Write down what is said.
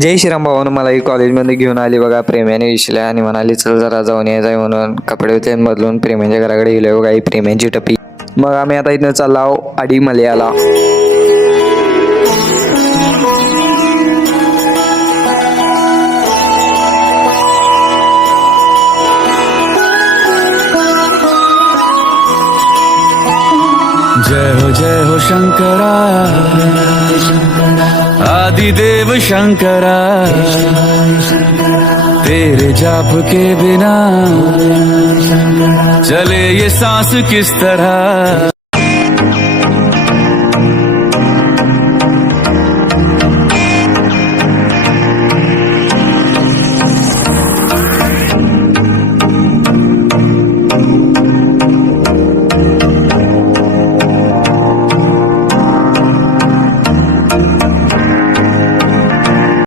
जय श्रीराम भावानं मलाही कॉलेजमध्ये घेऊन आली बघा प्रेम्याने विषल्या आणि म्हणाली चल जरा जाऊन यायचं आहे म्हणून कपडे होते बदलून प्रेम्यांच्या घराकडे गेलो बघा ही प्रेम्यांची टपी. मग आम्ही आता इथनं चाललो आडी मलयाला. जय हो शंकरा आदिदेव शंकरा, तेरे जाप के बिना चले ये सांस किस तरह.